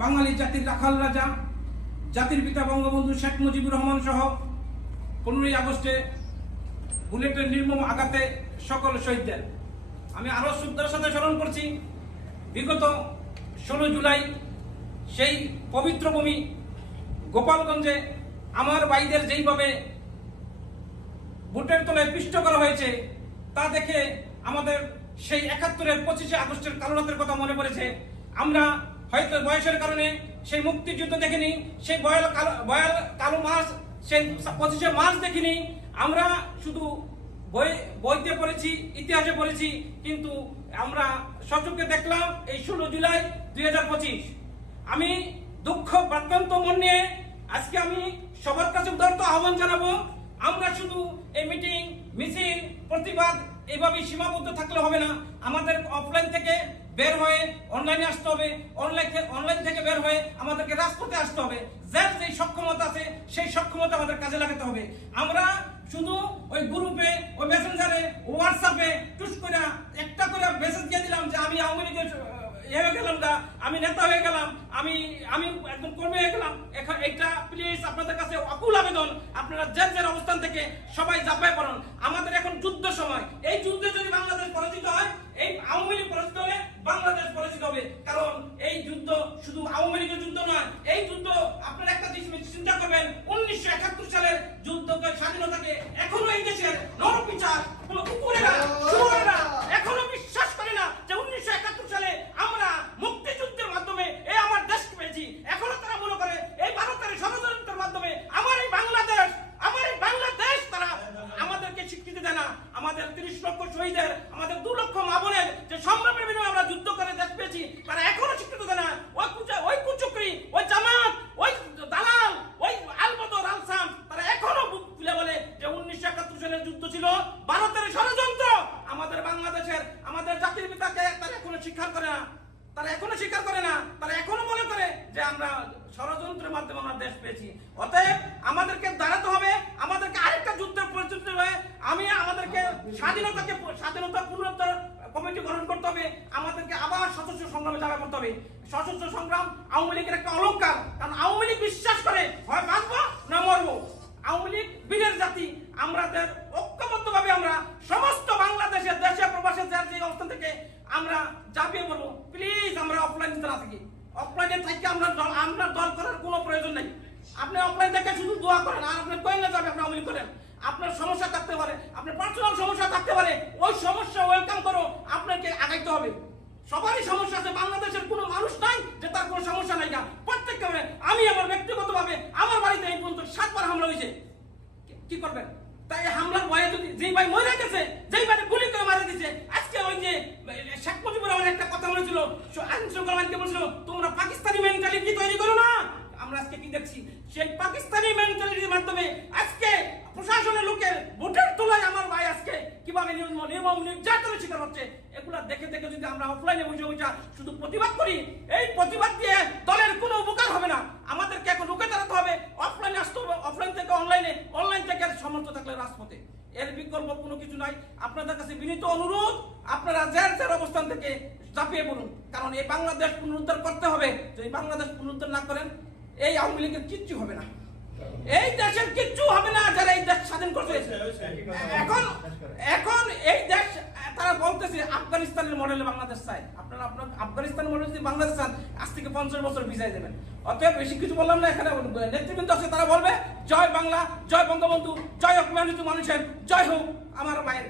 বাঙালি জাতির রাখাল রাজা জাতির পিতা বঙ্গবন্ধু শেখ মুজিবুর রহমান সহ 15ই আগস্টে বুলেটের নির্মম আঘাতে সকল শহীদদের আমি আরো শ্রদ্ধার সাথে স্মরণ করছি। বিগত 16 জুলাই সেই পবিত্র ভূমি গোপালগঞ্জে আমার ভাইদের যেইভাবে বুটের তলায় পিষ্ট করা হয়েছে তা দেখে আমাদের সেই 71-এর 25শে আগস্টের কালো রাতের কথা মনে পড়েছে। আমরা হয়তো বয়সের কারণে সেই মুক্তিযুদ্ধ দেখিনি, সেই কালো মাস, সেই 25শে মার্চ দেখিনি। আমরা শুধু বইতে পড়েছি, ইতিহাসে পড়েছি, কিন্তু আমরা সচক্ষে দেখলাম এই 16 জুলাই 2025। আমি দুঃখ প্রাক্রান্ত মন নিয়ে আজকে আমি সবার কাছে উদারত আহ্বান জানাবো, আমরা শুধু এই মিটিং, মিছিল, প্রতিবাদ এইভাবে সীমাবদ্ধ থাকলে হবে না। আমাদের অফলাইন থেকে বের হয়ে অনলাইনে আসতে হবে, অনলাইন থেকে বের হয়ে আমাদেরকে রাজপথে আসতে হবে। যার যেই সক্ষমতা আছে সেই সক্ষমতা আমাদের কাজে লাগাতে হবে। আমরা শুধু ওই গ্রুপে, ওই মেসেঞ্জারে, হোয়াটসঅ্যাপে টুস করে একটা করে মেসেজ দিয়ে দিলাম যে আমি আওয়ামী লীগের হয়ে গেলাম, আমি নেতা হয়ে গেলাম, আমি একদম কর্মী হয়ে গেলাম। এখন এটা প্লিজ আপনাদের কাছে আকুল আবেদন, আপনারা যার অবস্থান থেকে সবাই ঝাঁপায় পড়ুন। আমাদের এখন যুদ্ধ সময়, এই যুদ্ধে যদি বাংলাদেশ পরাজিত হয়, এই আওয়ামী লীগ পরাজিত হলে বাংলাদেশ পরাজিত হবে। কারণ এই যুদ্ধ শুধু আওয়ামী লীগের যুদ্ধ নয়, এই যুদ্ধ আপনারা একটা জিনিস চিন্তা করবেন, 1971 সালের যুদ্ধকে, স্বাধীনতাকে এখনো এই দেশের নরপিচার কুকুরেরা, শুয়োরেরা এখনো বিশ্বাস করে না যে 1971 সালে আমরা মুক্তিযুদ্ধের মাধ্যমে এই আমার দেশকে পেয়েছি। এখনো তারা মনে করে এই ভারতের ষড়যন্ত্রের মাধ্যমে আমার এই বাংলাদেশ তারা আমাদেরকে স্বীকৃতি দেয় না। আমাদের 30 লক্ষ শহীদের, আমাদের 2 লক্ষ মা বোনের যে সংগ্রামের বিনিময়ে আমরা যুদ্ধ করে দেশ পেয়েছি, তারা এখনো স্বীকৃতি দেয় না। ওই কুচক্রী, ওই জামাত, ওই দালাল, ওই আলবদর আলসাম তারা এখনো বুক খুলে বলে যে 1971 সালের যুদ্ধ ছিল ভারতের ষড়যন্ত্র। আমাদের বাংলাদেশের, আমাদের জাতির পিতাকে তারা এখনো স্বীকার করে না। তারা এখনো মনে করে যে আমরা ষড়যন্ত্রের মাধ্যমে আমরা দেশ পেয়েছি। অতএব আমাদেরকে দাঁড়াতে হবে, আমাদেরকে আরেকটা যুদ্ধের পরিস্থিতি হয়ে আমাদেরকে স্বাধীনতা পুনরুদ্ধার কমিটি গঠন করতে হবে। আমাদেরকে আবার সশস্ত্র সংগ্রামে যাবে করতে হবে। সশস্ত্র সংগ্রাম আওয়ামী লীগের একটা অলংকার, কারণ আওয়ামী লীগ বিশ্বাস করে হয় বাঁচবো না মরবো। আওয়ামী লীগ বীরের জাতি। আমাদের ঐক্যবদ্ধভাবে আমরা সমস্ত বাংলাদেশের দেশে প্রবাসে যার যে অবস্থান থেকে আমরা ঝাঁপিয়ে পড়বো। প্লিজ আমরা অফলাইনে না থাকি, অফলাইনে থেকে আমরা দল করার কোনো প্রয়োজন নেই। আপনি অফলাইন থেকে শুধু দোয়া করেন আর আপনি কই না যাবে, আপনি আওয়ামী লীগ করেন। আপনার সমস্যা থাকতে পারে, আপনার পার্সোনাল সমস্যা থাকতে পারে, ওই সমস্যা ওয়েলকাম করো, আপনাকে আগাইতে হবে। সবারই সমস্যা আছে, বাংলাদেশের কোনো মানুষ নাই যে তার কোনো সমস্যা নাই। প্রত্যেককে আমি আমার ব্যক্তিগতভাবে আমার বাড়িতে এই পর্যন্ত 7 বার হামলা হয়েছে। কি করবেন? তাই হামলার ভয়ে যদি যেই ভাই মরে গেছে, যেই ভাই গুলি করে মারা দিয়েছে, আজকে ওই যে শেখ মুজিবুর রহমান একটা কথা বলেছিল, আইন শৃঙ্খলা বাহিনীকে বলছিল তোমরা পাকিস্তানি মেন্টালিটি তৈরি করো না। আমরা আজকে কি দেখছি, সেই পাকিস্তানি মেন্টালিটির মাধ্যমে আজকে প্রশাসনের লোকের ভোটের তোলায় আমার ভাই আজকে কিভাবে নির্মম নির্যাতনের শিকার হচ্ছে। এগুলা দেখে দেখে যদি আমরা অফলাইনে বসে শুধু প্রতিবাদ করি, এই প্রতিবাদ দিয়ে দলের কোনো উপকার হবে না। আমাদেরকে এখন রুখে দাঁড়াতে হবে, অফলাইনে আসতে হবে, অফলাইন থেকে অনলাইনে, অনলাইন থেকে সমর্থ থাকলে রাজপথে। এর বিকল্প কোনো কিছু নাই। আপনাদের কাছে বিনীত অনুরোধ, আপনারা যার অবস্থান থেকে ঝাঁপিয়ে পড়ুন, কারণ এই বাংলাদেশ পুনরুদ্ধার করতে হবে। যদি বাংলাদেশ পুনরুদ্ধার না করেন, এই আওয়ামী লীগের কিচ্ছু হবে না, এই দেশের কিচ্ছু হবে না যারা এই দেশ স্বাধীন করছে। এখন এই দেশ তারা বলতেছে আফগানিস্তানের মডেলে বাংলাদেশ চাই। আপনারা আফগানিস্তান মডেল যদি বাংলাদেশ চান, আজ থেকে 50 বছর ভিজাই দেবেন। অতএব বেশি কিছু বললাম না। এখানে নেতৃবৃন্দ আছে, তারা বলবে জয় বাংলা, জয় বঙ্গবন্ধু, জয় অপমানিত মানুষের, জয় হোক আমার মায়ের।